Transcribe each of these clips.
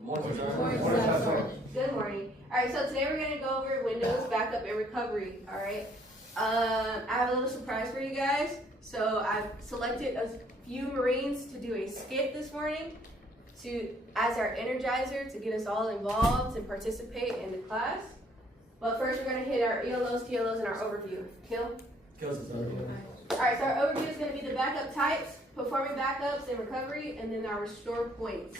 Morning, sir. Morning, sir. Good morning. Alright, so today we're going to go over Windows backup and recovery. Alright. I have a little surprise for you guys. So I've selected a few Marines to do a skit this morning as our energizer to get us all involved and participate in the class. But first we're going to hit our ELOs, TLOs, and our overview. Kill? Kills us. Alright, so our overview is going to be the backup types, performing backups and recovery, and then our restore points.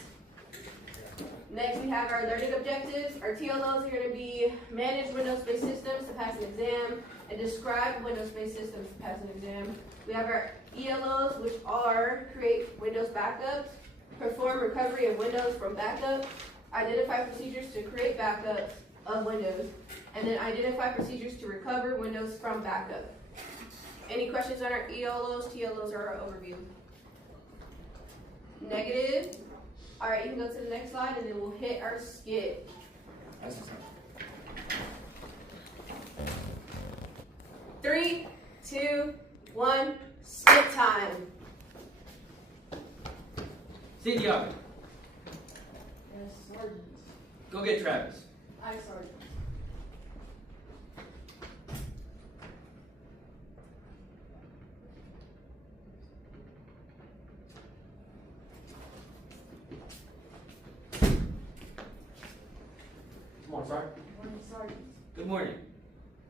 Next, we have our learning objectives. Our TLOs are going to be manage Windows-based systems to pass an exam and describe Windows-based systems to pass an exam. We have our ELOs, which are create Windows backups, perform recovery of Windows from backup, identify procedures to create backups of Windows, and then identify procedures to recover Windows from backup. Any questions on our ELOs, TLOs, or our overview? Negative. All right, you can go to the next slide, and then we'll hit our skit. That's what's up. 3, 2, 1, skit time. Santiago, Yes, Sergeant. go get Travis. Aye, Sergeant. Come on, sir. Morning, Sergeant. Good morning.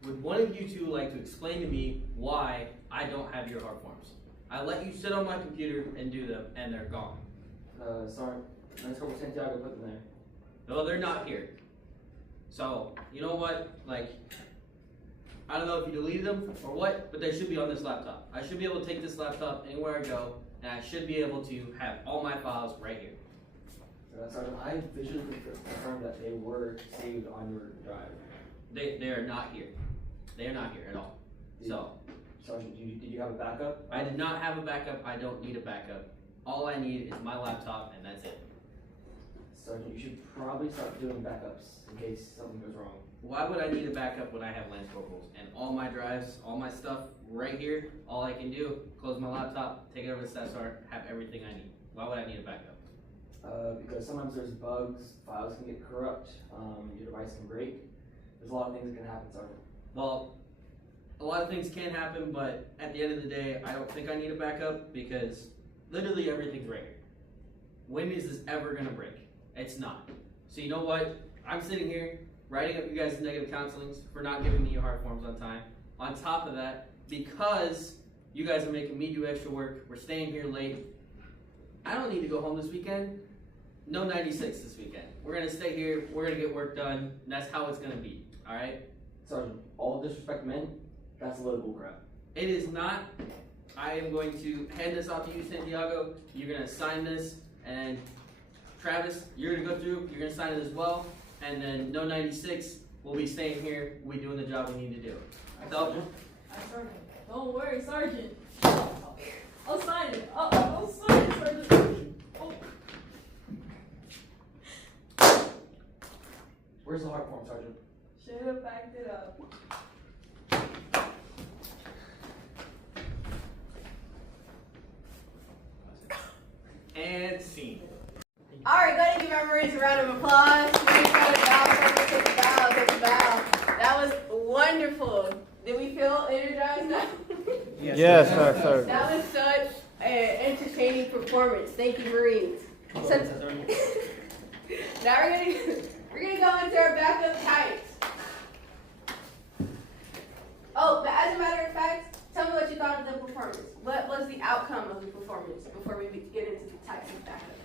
Would one of you two like to explain to me why I don't have your hard forms? I let you sit on my computer and do them, and they're gone. Sorry. Let's go with Santiago, put them there. No, they're not here. So, you know what? Like, I don't know if you deleted them or what, but they should be on this laptop. I should be able to take this laptop anywhere I go, and I should be able to have all my files right here. Sergeant, I visually confirmed that they were saved on your drive. They are not here. They are not here at all. So, Sergeant, did you have a backup? I did not have a backup. I don't need a backup. All I need is my laptop, and that's it. Sergeant, you should probably start doing backups in case something goes wrong. Why would I need a backup when I have Lance Corporals and all my drives, all my stuff right here? All I can do, close my laptop, take it over to StatStar, have everything I need. Why would I need a backup? Because sometimes there's bugs, files can get corrupt, your device can break. There's a lot of things that can happen, Sergeant. Well, a lot of things can happen, but at the end of the day, I don't think I need a backup because literally everything's right here. When is this ever gonna break? It's not. So you know what? I'm sitting here writing up you guys' negative counselings for not giving me your hard forms on time. On top of that, because you guys are making me do extra work, we're staying here late. I don't need to go home this weekend. No 96 this weekend. We're gonna stay here, we're gonna get work done, and that's how it's gonna be, alright? Sergeant, all disrespect meant, that's a load of bullcrap. It is not. I am going to hand this off to you, Santiago. You're gonna sign this, and Travis, you're gonna go through, you're gonna sign it as well, and then no 96, we'll be staying here, we'll be doing the job we need to do. So, Aye, Sergeant. Don't worry, Sergeant. I'll sign it. I'll sign it, Sergeant. Oh. Where's the hard form, Sergeant? Should have backed it up. and scene. All right, go ahead and give our Marines a round of applause. Take a bow, take a bow. That was wonderful. Did we feel energized now? Yes, sir. That was such an entertaining performance. Thank you, Marines. So, now we're gonna go into our backup types. Oh, but as a matter of fact, tell me what you thought of the performance. What was the outcome of the performance before we get into the types of backup?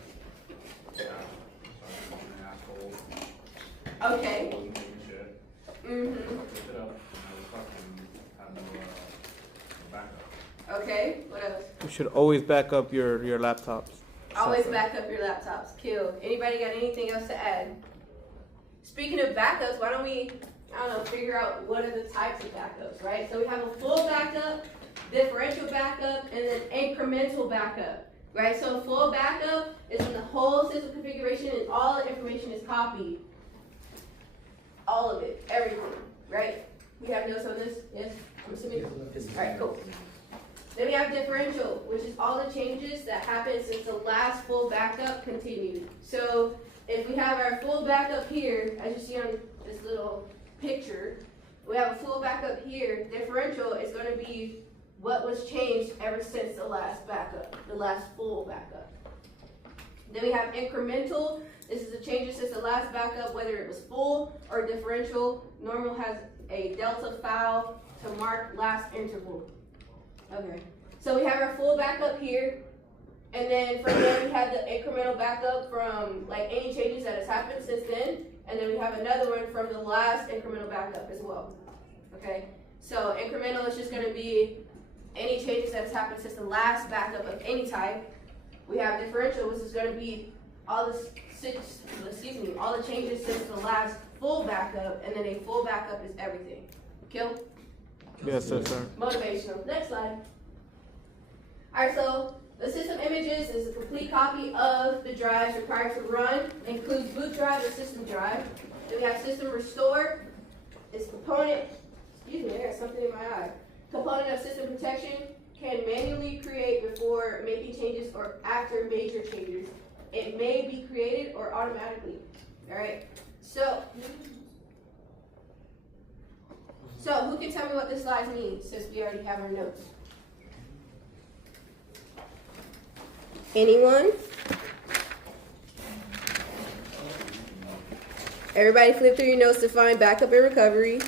Okay. Okay. What else? You should always back up your laptops. Always back up your laptops. Kill. Anybody got anything else to add? Speaking of backups, why don't we, figure out what are the types of backups, right? So we have a full backup, differential backup, and then incremental backup, right? So a full backup is when the whole system configuration and all the information is copied. All of it, everything, right? We have notes on this? Yes? I'm assuming? All right, cool. Then we have differential, which is all the changes that happened since the last full backup continued. So if we have our full backup here, as you see on this little picture, we have a full backup here. Differential is going to be what was changed ever since the last backup, the last full backup. Then we have incremental. This is the changes since the last backup, whether it was full or differential. Normal has a delta file to mark last interval. Okay, so we have our full backup here, and then from there we have the incremental backup from like any changes that has happened since then, and then we have another one from the last incremental backup as well. Okay, so incremental is just going to be any changes that has happened since the last backup of any type. We have differential, which is going to be all the all the changes since the last full backup, and then a full backup is everything. Kill? Yes, sir. Motivational. Next slide. Alright, so the system images is a complete copy of the drives required to run. Includes boot drive and system drive. Then we have system restore. It's component, excuse me, I got something in my eye. Component of system protection can manually create before making changes or after major changes. It may be created or automatically. Alright, so who can tell me what this slide means since we already have our notes? Anyone? Everybody flip through your notes to find backup and recovery.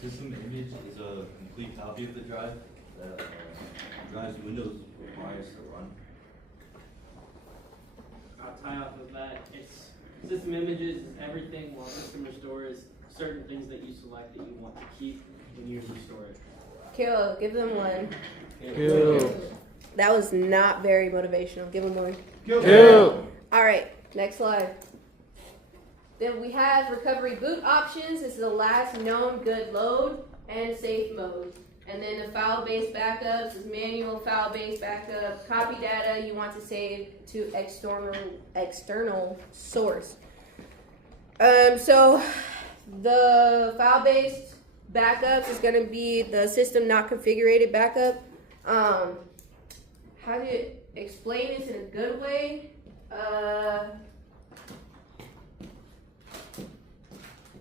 System image is a complete copy of the drive that drives Windows requires to run. I'll tie off of that. It's system images is everything, while system restore is certain things that you select that you want to keep when you restore it. Kill, give them one. Kill. That was not very motivational. Give them one. Kill. Alright, next slide. Then we have recovery boot options. This is the last known good load and safe mode. And then the file-based backups is manual file-based backup. Copy data you want to save to external source. So the file-based backups is going to be the system not configured backup. How to explain this in a good way?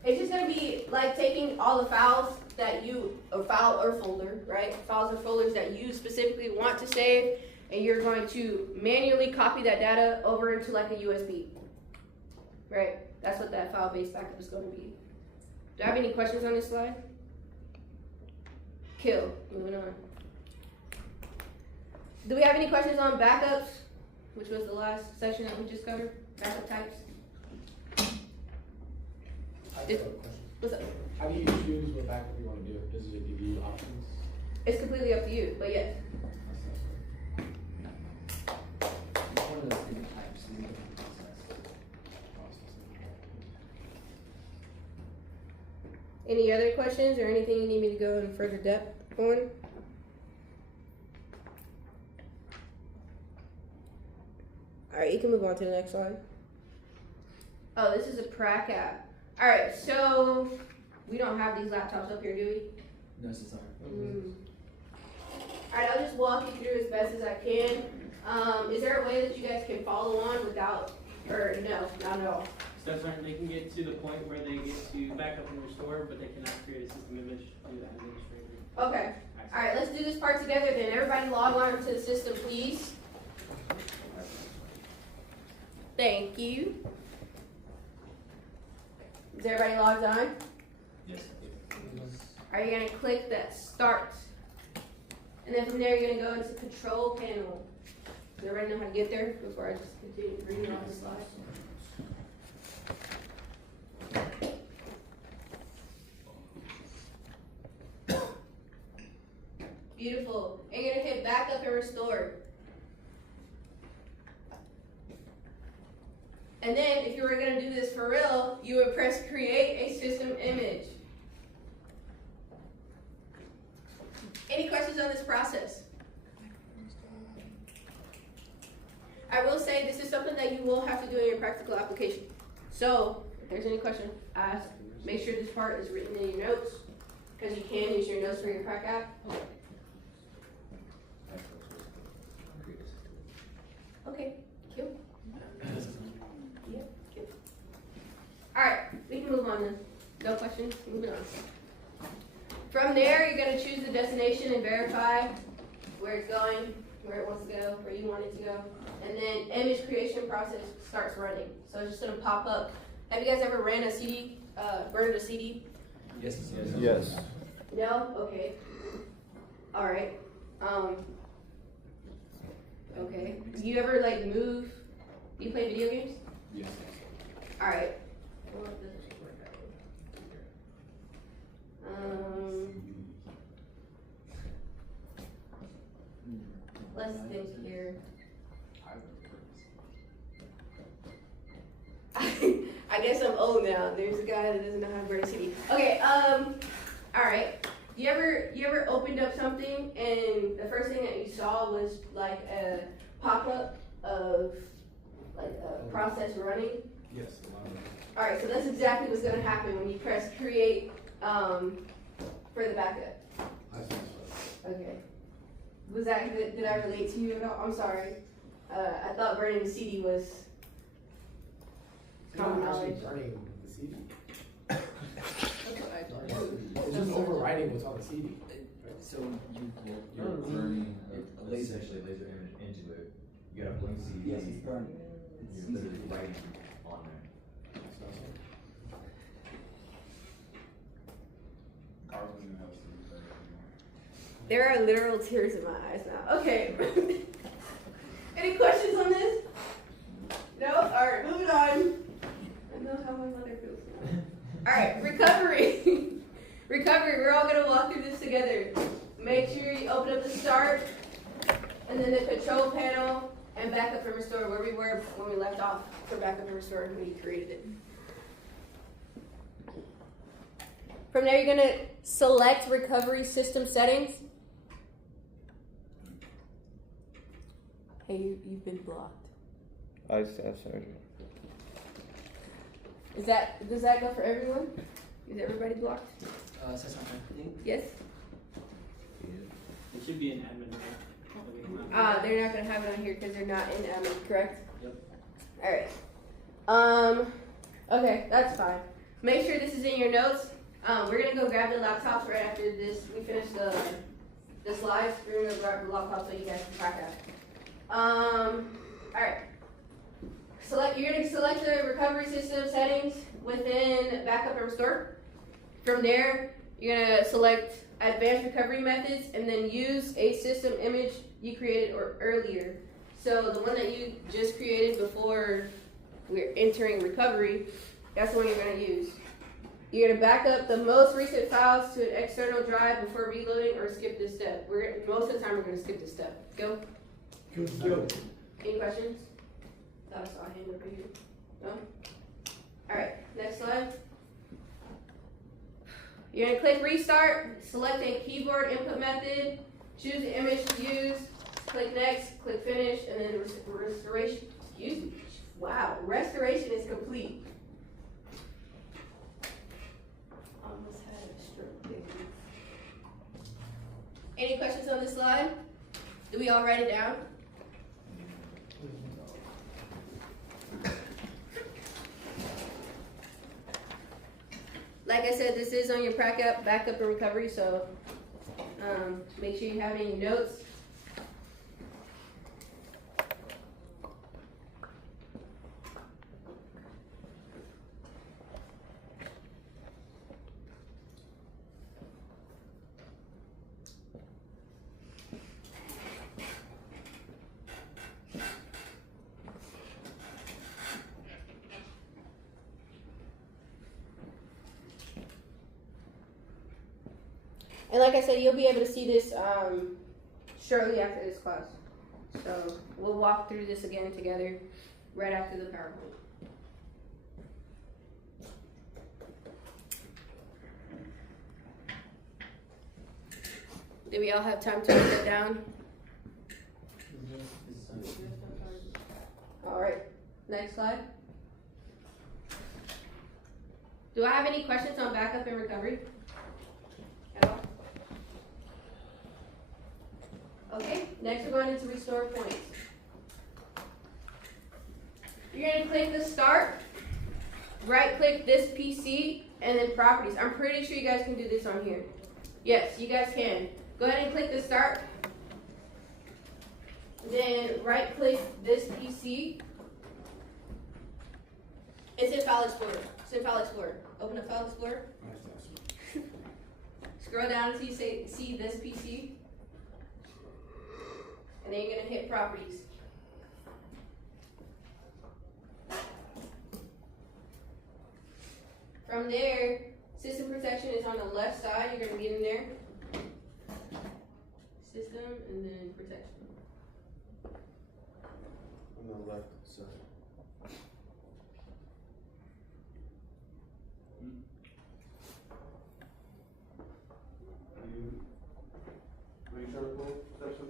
It's just going to be like taking all the files that you, or file or folder, right? Files or folders that you specifically want to save, and you're going to manually copy that data over into like a USB, right? That's what that file-based backup is going to be. Do I have any questions on this slide? Kill. Moving on. Do we have any questions on backups, which was the last section that we just covered? Backup types? I have a question. What's up? How do you choose what backup you want to do? Does it give you options? It's completely up to you, but yes. It's one of those different types. and different process. Any other questions or anything you need me to go in further depth on? Alright, you can move on to the next slide. Oh, this is a prac app. Alright, so we don't have these laptops up here, do we? Necessary. Alright, I'll just walk you through as best as I can. Is there a way that you guys can follow on without, or no, not at all? Steps aren't, they can get to the point where they get to backup and restore, but they cannot create a system image through that administrator. Okay. Alright, let's do this part together then. Everybody log on to the system, please. Thank you. Is everybody logged on? Yes. Are you gonna click that start? And then from there you're gonna go into control panel. Does everybody know how to get there before I just continue reading on the slide? Beautiful. And you're gonna hit backup and restore. And And then if you were gonna do this for real, you would press create a system image. Any questions on this process? I will say this is something that you will have to do in your practical application. So if there's any question, ask. Make sure this part is written in your notes, because you can use your notes for your prac app. Okay, cute. Yeah, cute. Alright, we can move on then. No questions? Moving on. From there, you're going to choose the destination and verify where it's going, where it wants to go, where you want it to go. And then image creation process starts running. So it's just going to pop up. Have you guys ever ran a CD, burned a CD? Yes. Yes. No? Okay. Alright. Okay. Do you ever like move? Do you play video games? Yes. Alright. Let's think here. I guess I'm old now. There's a guy that doesn't know how to burn a CD. Okay, alright. You ever opened up something and the first thing that you saw was like a pop-up of like a process running? Yes. Alright, so that's exactly what's gonna happen when you press create for the backup. I think so. Okay. Was that, did I relate to you at all? I'm sorry. I thought burning the CD was common knowledge. Burning the CD. That's what I thought. It's just overriding what's on the CD. So you're burning a laser, essentially a laser image into it. You got a blank CD. Yes, it's burning. You're literally writing on there. There are literal tears in my eyes now. Okay. Any questions on this? No? Alright, moving on. I know how my mother feels now. Alright, recovery. Recovery, we're all gonna walk through this together. Make sure you open up the start, and then the control panel, and backup and restore, where we were when we left off for backup and restore when we created it. From there, you're gonna select recovery system settings. Hey, you've been blocked. I used to have surgery. Does that go for everyone? Is everybody blocked? Say something. Yes? It should be an admin. They're not gonna have it on here because they're not in admin, correct? Yep. Alright. Okay, that's fine. Make sure this is in your notes. We're gonna go grab the laptops right after this. We finish the slides. We're gonna go grab the laptops so you guys can track out. Alright. You're gonna select the recovery system settings within backup and restore. From there, you're gonna select advanced recovery methods and then use a system image you created earlier. So the one that you just created before we're entering recovery, that's the one you're gonna use. You're gonna back up the most recent files to an external drive before reloading or skip this step. Most of the time we're gonna skip this step. Go. Go. Any questions? Thought I saw a hand over here. No? Alright, next slide. You're gonna click restart, select a keyboard input method, choose the image to use, click next, click finish, and then restoration, excuse me. Wow, restoration is complete. Almost had a stroke, baby. Any questions on this slide? Do we all write it down? Like I said, this is on your prac app, backup and recovery, so make sure you have it in your notes. And like I said, you'll be able to see this shortly after this class. So we'll walk through this again together right after the PowerPoint. Do we all have time to write that down? All right, next slide. Do I have any questions on backup and recovery? At all? Okay, next we're going into restore points. You're gonna click the start, right click this PC, and then properties. I'm pretty sure you guys can do this on here. Yes, you guys can. Go ahead and click the start. Then right click this PC. It's in File Explorer. It's in File Explorer. Open up File Explorer. Scroll down until you see this PC. And then you're gonna hit properties. From there, system protection is on the left side. You're gonna get in there. System and then protection. On the left side. What are you trying to pull? Protection?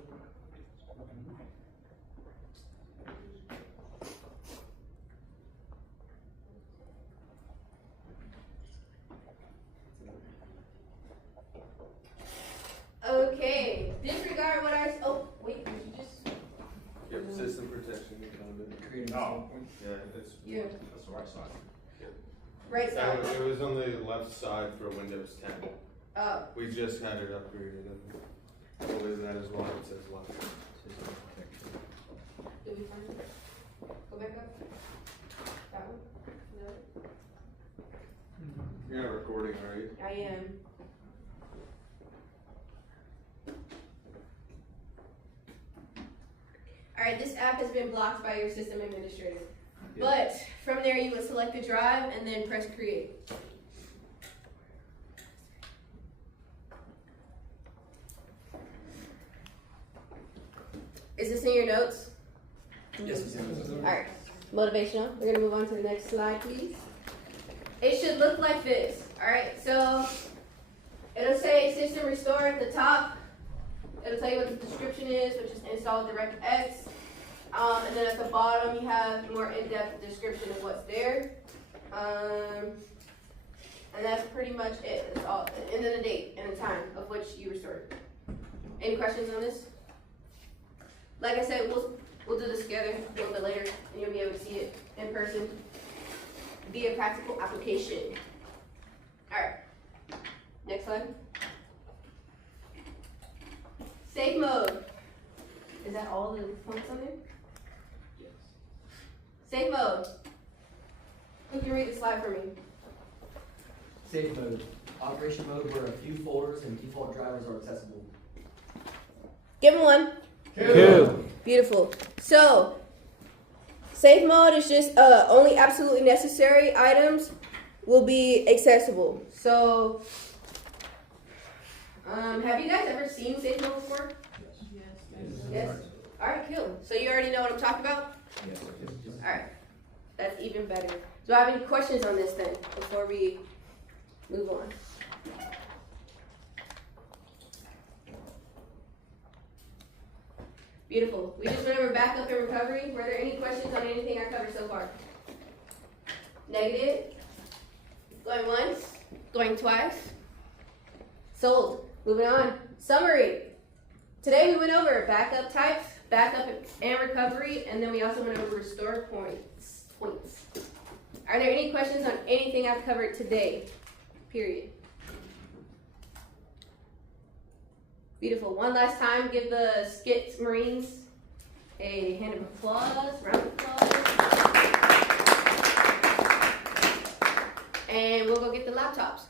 Okay, disregard what I, oh, wait, did you just? Yep, system protection, you found it. Creating Oh. point. Yeah, it's. Yeah. That's the right side. Right side. It was on the left side for Windows 10. Oh, We just had it upgraded and what is that as well? It says left. System protection. did we find it? Go back up. That one? No, You're not recording, are you? I am. Alright, this app has been blocked by your system administrator. Yeah. But from there you would select the drive and then press create. Is this in your notes? Yes. Alright, motivational. We're gonna move on to the next slide, please. It should look like this. Alright, so it'll say system restore at the top. It'll tell you what the description is, which is install DirectX. And then at the bottom you have more in-depth description of what's there. And that's pretty much it. It's all, and then the date and the time of which you restored. Any questions on this? Like I said, we'll do this together a little bit later, and you'll be able to see it in person via practical application. All right, next slide. Safe mode. Is that all the points on there? Yes. Safe mode. Who can read the slide for me? Safe mode. Operation mode where a few folders and default drivers are accessible. Give him one. Two. Beautiful. So, safe mode is just only absolutely necessary items will be accessible. So, have you guys ever seen safe mode before? Yes. All right, cool. So you already know what I'm talking about? Yes. All right. That's even better. Do I have any questions on this then before we move on? Beautiful. We just went over backup and recovery. Were there any questions on anything I covered so far? Negative? Going once? Going twice? Sold. Moving on. Summary. Today we went over backup types, backup and recovery, and then we also went over restore points. Are there any questions on anything I've covered today? Period. Beautiful. One last time, give the Skits Marines a hand of applause, round of applause. And we'll go get the laptops.